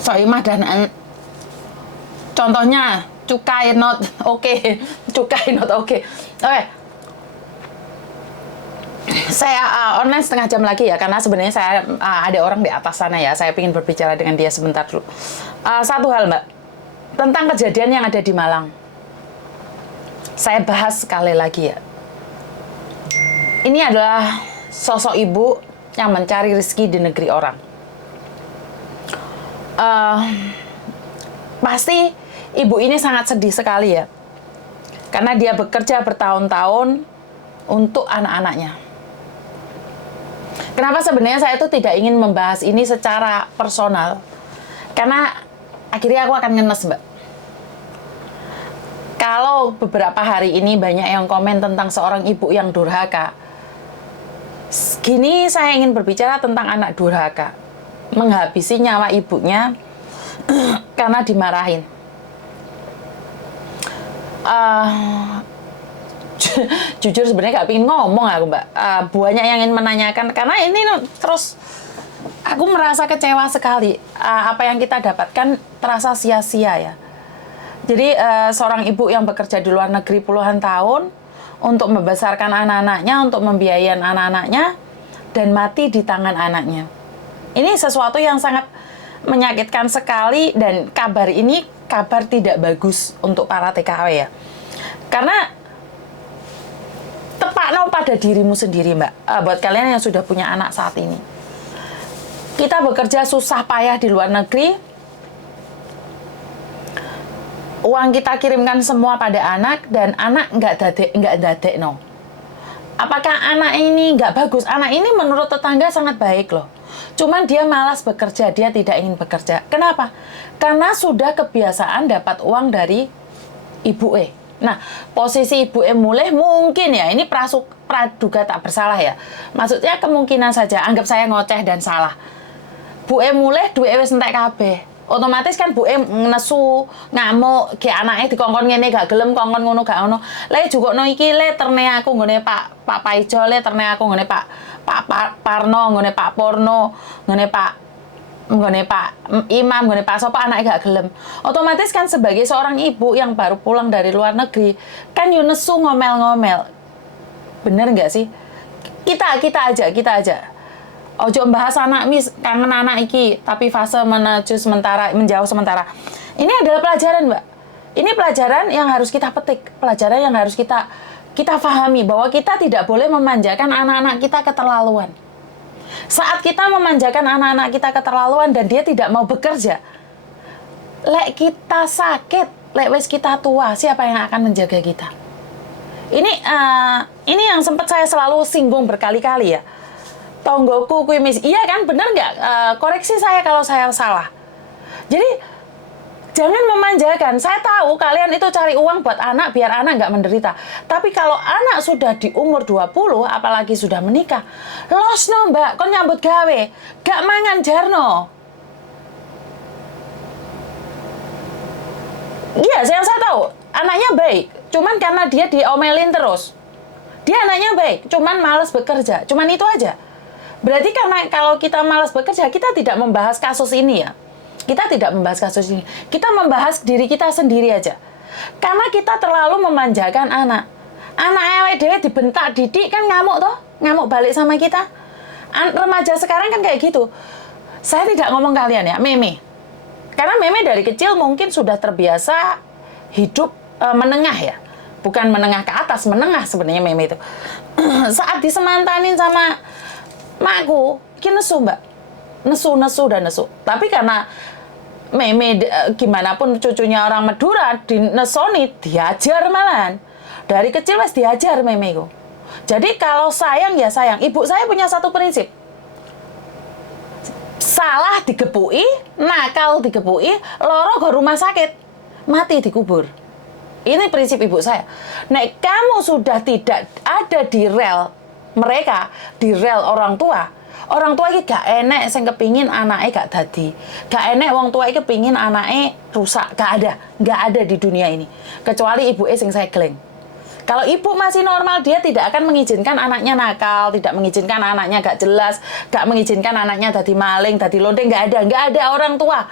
Soimah dan contohnya cukai not oke, cukai not oke. Oke. Saya online setengah jam lagi ya, karena sebenarnya saya ada orang di atas sana ya. Saya ingin berbicara dengan dia sebentar dulu. Satu hal Mbak, tentang kejadian yang ada di Malang. Saya bahas sekali lagi ya. Ini adalah sosok ibu yang mencari rezeki di negeri orang. Pasti ibu ini sangat sedih sekali ya, karena dia bekerja bertahun-tahun untuk anak-anaknya. Kenapa sebenarnya saya itu tidak ingin membahas ini secara personal, karena akhirnya aku akan ngenes Mbak. Kalau beberapa hari ini banyak yang komen tentang seorang ibu yang durhaka, gini saya ingin berbicara tentang anak durhaka, menghabisi nyawa ibunya karena dimarahin. Jujur sebenarnya gak pengen ngomong aku Mbak. Banyak yang ingin menanyakan, karena ini terus aku merasa kecewa sekali. Apa yang kita dapatkan terasa sia-sia ya. Jadi seorang ibu yang bekerja di luar negeri puluhan tahun untuk membesarkan anak-anaknya, untuk membiayain anak-anaknya, dan mati di tangan anaknya. Ini sesuatu yang sangat menyakitkan sekali, dan kabar ini kabar tidak bagus untuk para TKW ya. Karena tepakno pada dirimu sendiri Mbak, buat kalian yang sudah punya anak saat ini. Kita bekerja susah payah di luar negeri, uang kita kirimkan semua pada anak, dan anak nggak dadek no. Apakah anak ini nggak bagus? Anak ini menurut tetangga sangat baik loh. Cuman dia malas bekerja, dia tidak ingin bekerja. Kenapa? Karena sudah kebiasaan dapat uang dari ibu Nah, posisi ibu mulai mungkin ya, ini praduga tak bersalah ya. Maksudnya kemungkinan saja, anggap saya ngoceh dan salah. Bu mulai duwe wis entek kabeh. Otomatis kan Bu nesu, ngamuk, ge anake dikongkon ngene gak gelem, kongkon ngono gak ono. Le jukokno iki le terne aku nggone Pak Paijo, le terne aku nggone Pak Parno, nggone Pak Porno, nggone Pak Imam, nggone Pak sapa anake gak gelem. Otomatis kan sebagai seorang ibu yang baru pulang dari luar negeri, kan yo nesu ngomel-ngomel. Bener nggak sih? Kita aja. Ojo bahas anak mis, kangen anak iki, tapi fase menjauh sementara. Ini adalah pelajaran, Mbak. Ini pelajaran yang harus kita petik, pelajaran yang harus kita pahami, bahwa kita tidak boleh memanjakan anak-anak kita keterlaluan. Saat kita memanjakan anak-anak kita keterlaluan dan dia tidak mau bekerja, lek kita sakit, lek wes kita tua, siapa yang akan menjaga kita? Ini yang sempat saya selalu singgung berkali-kali ya. Tonggoku kui mis, iya kan, bener nggak? Koreksi saya kalau saya salah. Jadi jangan memanjakan. Saya tahu kalian itu cari uang buat anak biar anak nggak menderita. Tapi kalau anak sudah di umur 20, apalagi sudah menikah, losno Mbak, kon nyambut gawe, gak mangan jarno. Iya, yang saya tahu anaknya baik, cuman karena dia diomelin terus. Dia anaknya baik, cuman malas bekerja, cuman itu aja. Berarti karena kalau kita malas bekerja, kita tidak membahas kasus ini ya. Kita tidak membahas kasus ini. Kita membahas diri kita sendiri aja. Karena kita terlalu memanjakan anak. Anak ewe dewe dibentak, didik kan ngamuk toh. Ngamuk balik sama kita. Remaja sekarang kan kayak gitu. Saya tidak ngomong kalian ya, Meme. Karena Meme dari kecil mungkin sudah terbiasa hidup menengah ya. Bukan menengah ke atas, menengah sebenarnya Meme itu. Saat disemantanin sama makku, ki nesu Mbak. Nesu. Tapi karena Meme gimana pun cucunya orang Madura, dinesoni, diajar malahan. Dari kecil wes diajar Meme ku. Jadi kalau sayang ya sayang. Ibu saya punya satu prinsip. Salah digepui, nakal digepui, loro ke rumah sakit, mati dikubur. Ini prinsip ibu saya. Nek kamu sudah tidak ada di rel mereka, di rel orang tua iki gak enek sing kepingin anake gak dadi, gak enek wong tua iki kepingin anake rusak, gak ada di dunia ini kecuali ibu sing segling. Kalau ibu masih normal, dia tidak akan mengizinkan anaknya nakal, tidak mengizinkan anaknya gak jelas, gak mengizinkan anaknya dadi maling, dadi lonte, gak ada orang tua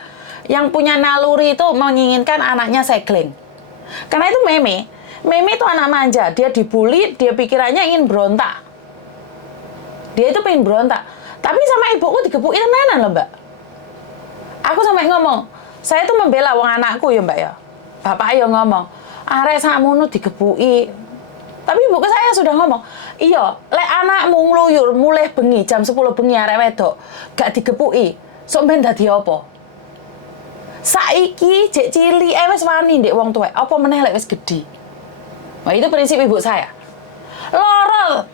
yang punya naluri itu menginginkan anaknya segling. Karena itu Meme itu anak manja, dia dibully, dia pikirannya ingin berontak. Dia itu pengen berontak. Tapi sama ibuku digebukin tenanan loh, Mbak. Aku sampai ngomong, saya tuh membela wong anakku ya, Mbak ya. Bapak ayo ngomong, arek sakmono digebuki. Tapi ibuku saya sudah ngomong, iya, lek anakmu ngluyur mulai bengi jam 10 bengi arek wedok, gak digepuki, sok ben dadi apa? Saiki jek cilik wis wani ndek wong tuwek, apa meneh lek wis gedhi. Wah, itu prinsip ibu saya. Loro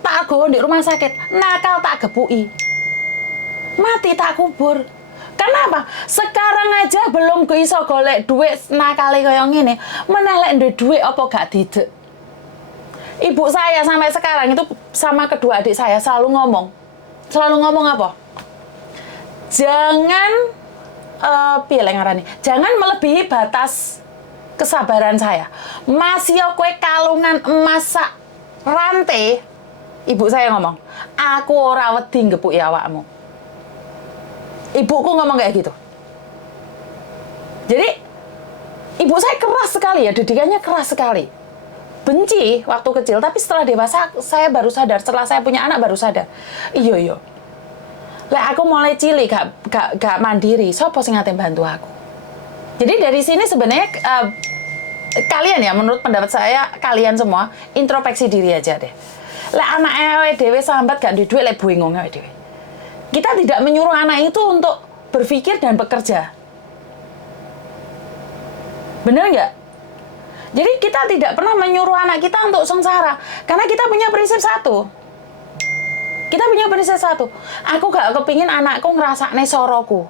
tak gowo ndek rumah sakit, nakal tak gepuki. Mati tak kubur. Kenapa? Sekarang aja belum iso golek duit nakale kaya ngene, meneh lek duwe duit apa gak didek. Ibu saya sampai sekarang itu sama kedua adik saya selalu ngomong apa? Jangan piye lek ngarani? Jangan melebihi batas kesabaran saya. Masih kowe kalungan emas sak rantai. Ibu saya ngomong, aku ora wedi ngepuki awakmu. Ibuku ngomong kayak gitu. Jadi ibu saya keras sekali ya, didikannya keras sekali. Benci waktu kecil, tapi setelah dewasa saya baru sadar, setelah saya punya anak baru sadar. Iya. Lah aku mulai cilik gak mandiri, sapa sing ngate bantu aku. Jadi dari sini sebenarnya kalian ya, menurut pendapat saya kalian semua introspeksi diri aja deh. Lah anak awake dhewe sambat gak duwe duit lek bingung awake dhewe. Kita tidak menyuruh anak itu untuk berpikir dan bekerja. Bener nggak? Jadi kita tidak pernah menyuruh anak kita untuk sengsara. Karena kita punya prinsip satu. Aku gak kepingin anakku ngerasakne soroku.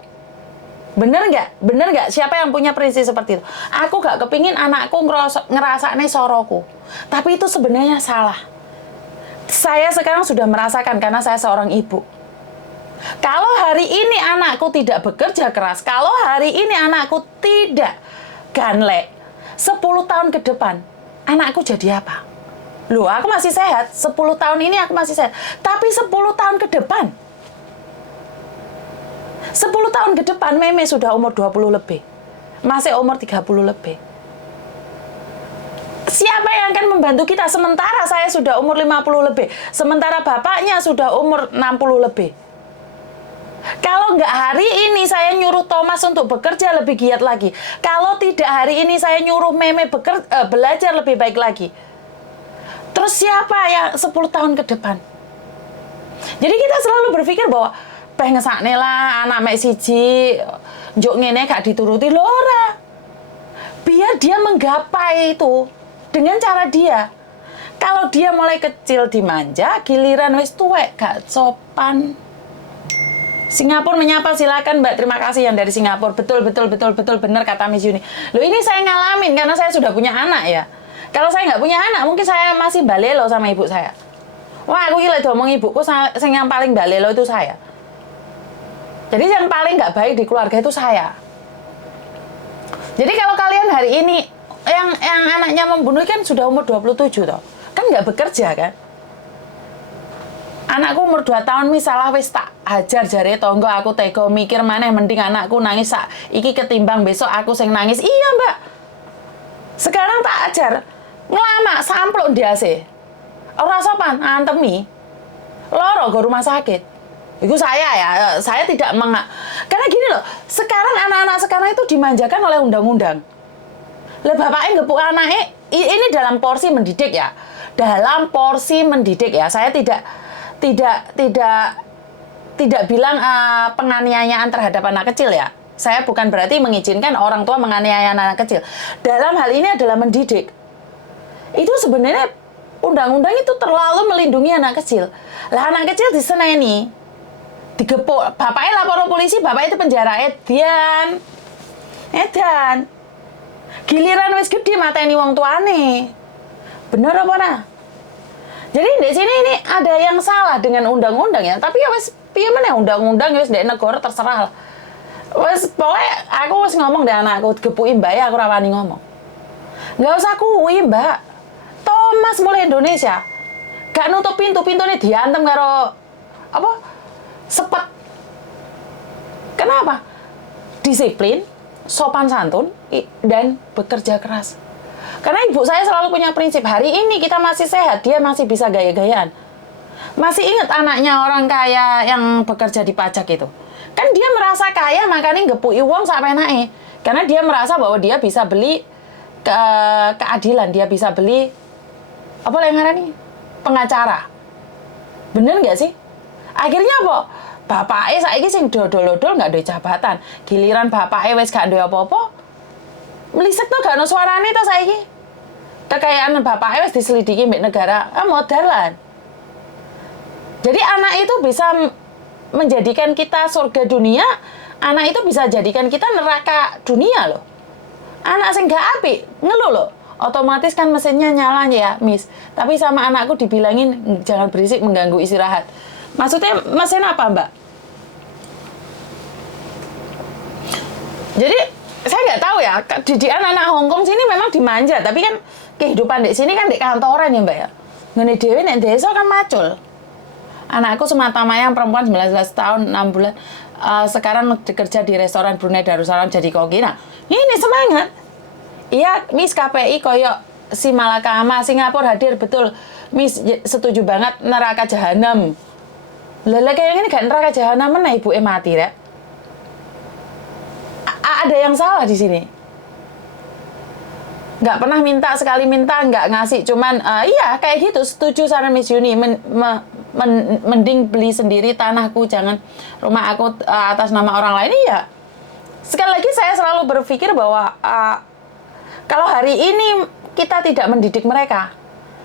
Bener nggak? Siapa yang punya prinsip seperti itu? Aku gak kepingin anakku ngerasakne soroku. Tapi itu sebenarnya salah. Saya sekarang sudah merasakan karena saya seorang ibu. Kalau hari ini anakku tidak bekerja keras, kalau hari ini anakku tidak ganlek, 10 tahun ke depan, anakku jadi apa? Loh, aku masih sehat. 10 tahun ini aku masih sehat. Tapi 10 tahun ke depan. 10 tahun ke depan, Meme sudah umur 20 lebih. Masih umur 30 lebih. Siapa yang akan membantu kita? Sementara saya sudah umur 50 lebih. Sementara bapaknya sudah umur 60 lebih. Kalau nggak hari ini saya nyuruh Thomas untuk bekerja lebih giat lagi. Kalau tidak hari ini saya nyuruh Meme belajar lebih baik lagi. Terus siapa yang 10 tahun ke depan? Jadi kita selalu berpikir bahwa pengen ngesakne lah anak mek siji njuk ngene gak dituruti lho ora. Biar dia menggapai itu dengan cara dia. Kalau dia mulai kecil dimanja, giliran wis tuwek gak sopan. Singapura menyapa, silakan Mbak. Terima kasih yang dari Singapura. Betul benar kata Miss Yuni. Loh, ini saya ngalamin karena saya sudah punya anak ya. Kalau saya nggak punya anak, mungkin saya masih balelo sama ibu saya. Wah, aku gila ngomong ibuku, yang paling balelo itu saya. Jadi yang paling nggak baik di keluarga itu saya. Jadi kalau kalian hari ini yang anaknya membunuh kan sudah umur 27 toh. Kan nggak bekerja kan? Anakku umur 2 tahun misalnya wis tak hajar jare tonggo aku tega mikir maneh mending anakku nangis sak iki ketimbang besok aku sing nangis. Iya, Mbak. Sekarang tak ajar ngelama sampluk ndiase. Ora sopan antemi. Loro go rumah sakit. Itu saya ya, saya tidak karena gini loh, sekarang anak-anak sekarang itu dimanjakan oleh undang-undang. Lah bapaknya ngepuk anaknya, ini dalam porsi mendidik ya. Dalam porsi mendidik ya. Saya tidak bilang penganiayaan terhadap anak kecil ya. Saya bukan berarti mengizinkan orang tua menganiaya anak kecil. Dalam hal ini adalah mendidik. Itu sebenarnya undang-undang itu terlalu melindungi anak kecil. Lah anak kecil diseneni, digepuk, bapaknya lapor polisi, bapak itu penjara edan. Giliran wis gede mateni wong tuane. Bener apa nah? Jadi di sini ini ada yang salah dengan undang-undang ya, tapi ya wis piye meneh undang-undang ya wis ndek negara terserah. Wis pokoke aku wis ngomong deh anakku digepuki Mbak ya aku ora wani ngomong. Enggak usah kuwi, Mbak. Thomas mulai Indonesia. Gak nutup pintu-pintune diantem karo sepet. Kenapa? disiplin, sopan santun, dan bekerja keras. Karena ibu saya selalu punya prinsip, hari ini kita masih sehat, dia masih bisa gaya-gayaan. Masih ingat anaknya orang kaya yang bekerja di pajak itu? Kan dia merasa kaya, makanya ngepui uang sampai naik. Karena dia merasa bahwa dia bisa beli keadilan, dia bisa beli apa yang ngarani? Pengacara. Bener nggak sih? Akhirnya apa? Bapaknya saiki sing dodol-dodol nggak ada jabatan. Giliran bapaknya wis gak ada apa-apa, melisek tuh gak ada suaranya tuh saiki. Kekayaan bapaknya wis diselidiki mbek negara, modelan. Jadi anak itu bisa menjadikan kita surga dunia, anak itu bisa jadikan kita neraka dunia loh. Anak sing gak apik, ngeluh loh. Otomatis kan mesinnya nyala ya, Miss. Tapi sama anakku dibilangin jangan berisik mengganggu istirahat. Maksudnya mesin apa, Mbak? Jadi saya nggak tahu ya, didikan anak Hongkong sini memang dimanja, tapi kan kehidupan di sini kan di kantoran ya, Mbak ya. Ngene dhewe nek desa kan macul. Anakku semata mayang perempuan 19 tahun 6 bulan sekarang bekerja di restoran Brunei Darussalam jadi koki. Nah, ini semangat. Iya, Miss KPI koyok si Malakama Singapura hadir betul. Miss setuju banget neraka jahanam. Lele kayak ini gak neraka jahanam mana ibu mati ya? Ada yang salah di sini. Nggak pernah minta, sekali minta nggak ngasih, cuman iya kayak gitu. Setuju sama Miss Yuni, mending beli sendiri tanahku, jangan rumah aku atas nama orang lain. Iya. Sekali lagi saya selalu berpikir bahwa kalau hari ini kita tidak mendidik mereka,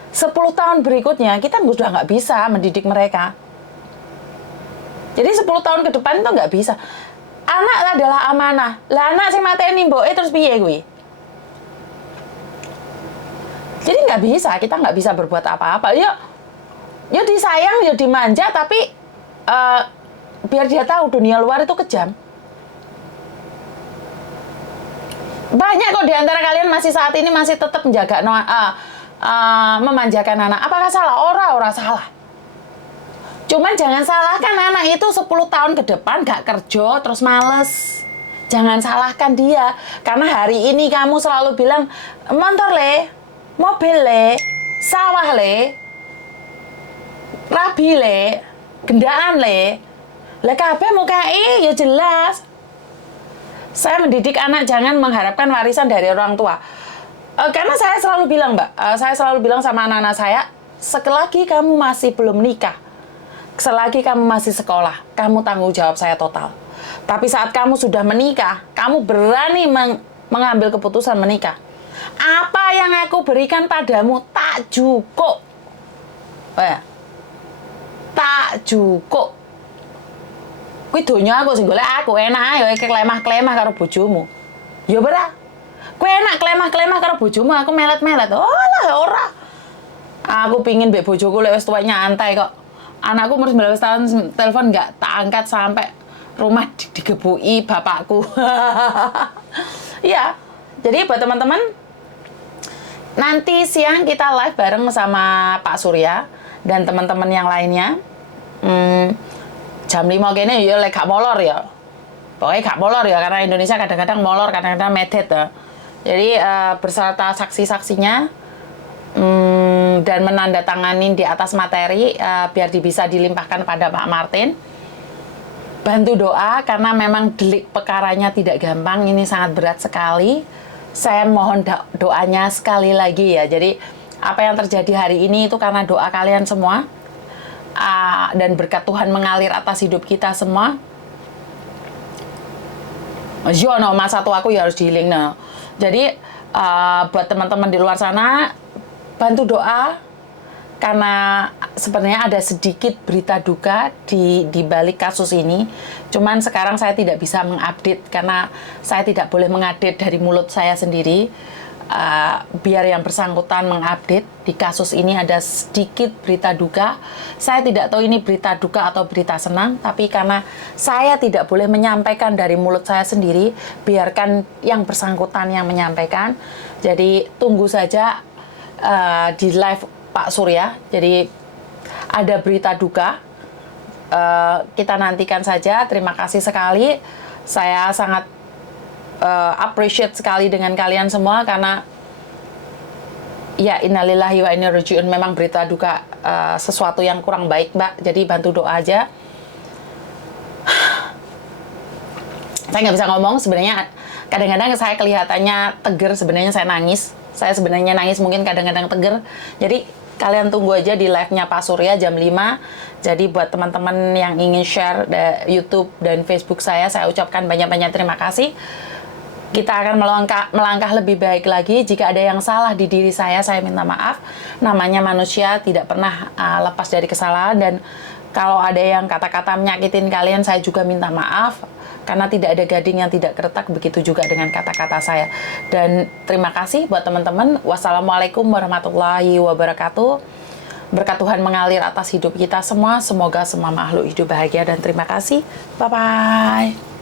10 tahun berikutnya kita sudah nggak bisa mendidik mereka. Jadi 10 tahun ke depan itu nggak bisa. Anak adalah amanah. Lah anak sing mateni mboke terus piye kuwi? Jadi nggak bisa, kita nggak bisa berbuat apa-apa. Ya disayang, ya dimanja, tapi biar dia tahu dunia luar itu kejam. Banyak kok di antara kalian masih saat ini masih tetap menjaga memanjakan anak. Apakah salah? Ora salah. Cuman jangan salahkan anak itu 10 tahun ke depan gak kerja terus males. Jangan salahkan dia. Karena hari ini kamu selalu bilang, motor le, mobil le, sawah le, rabi le, gendaan le. Lah kabeh mukai ya jelas. Saya mendidik anak jangan mengharapkan warisan dari orang tua. Karena saya selalu bilang, Mbak, saya selalu bilang sama anak-anak saya, selagi kamu masih belum nikah, selagi kamu masih sekolah, kamu tanggung jawab saya total. Tapi saat kamu sudah menikah, kamu berani mengambil keputusan menikah. Apa yang aku berikan padamu tak cukup. Tak cukup. Kuwi donya aku sing golek aku enak ae klemah-klemah karo bojomu. Ya ora. Kuwi enak klemah-klemah karo bojomu, aku melet-melet. Olah ora. Aku pingin mbek bojoku lek wis tuwa nyantai kok. Anakku umur 19 tahun telepon enggak tak angkat sampai rumah digebuki bapakku. Iya. Jadi buat teman-teman, nanti siang kita live bareng sama Pak Surya dan teman-teman yang lainnya. Jam 5 kene ya lek gak molor ya. Pokoknya gak molor ya, karena Indonesia kadang-kadang molor, kadang-kadang medet ya. Jadi berserta saksi-saksinya dan menandatangani di atas materi biar bisa dilimpahkan pada Pak Martin. Bantu doa karena memang delik perkaranya tidak gampang, ini sangat berat sekali. Saya mohon doanya sekali lagi ya. Jadi apa yang terjadi hari ini itu karena doa kalian semua. Dan berkat Tuhan mengalir atas hidup kita semua. Jono masa tua aku ya harus dihiling. Nah. Jadi buat teman-teman di luar sana, bantu doa karena sebenarnya ada sedikit berita duka di balik kasus ini. Cuman sekarang saya tidak bisa mengupdate karena saya tidak boleh mengupdate dari mulut saya sendiri. Biar yang bersangkutan mengupdate. Di kasus ini ada sedikit berita duka. Saya tidak tahu ini berita duka atau berita senang, tapi karena saya tidak boleh menyampaikan dari mulut saya sendiri, biarkan yang bersangkutan yang menyampaikan. Jadi tunggu saja di live Pak Surya. Jadi ada berita duka, kita nantikan saja. Terima kasih sekali. Saya sangat appreciate sekali dengan kalian semua karena ya innalillahi wa inna ilaihi raji'un, memang berita duka sesuatu yang kurang baik, Mbak. Jadi bantu doa aja. Saya nggak bisa ngomong sebenarnya. Kadang-kadang saya kelihatannya tegar, sebenarnya saya nangis. Saya sebenarnya nangis, mungkin kadang-kadang tegar. Jadi kalian tunggu aja di live-nya Pak Surya jam 5. Jadi buat teman-teman yang ingin share YouTube dan Facebook saya ucapkan banyak-banyak terima kasih. Kita akan melangkah lebih baik lagi. Jika ada yang salah di diri saya minta maaf. Namanya manusia, tidak pernah lepas dari kesalahan. Dan kalau ada yang kata-kata menyakitin kalian, saya juga minta maaf. Karena tidak ada gading yang tidak retak, begitu juga dengan kata-kata saya. Dan terima kasih buat teman-teman. Wassalamualaikum warahmatullahi wabarakatuh. Berkat Tuhan mengalir atas hidup kita semua. Semoga semua makhluk hidup bahagia dan terima kasih. Bye-bye.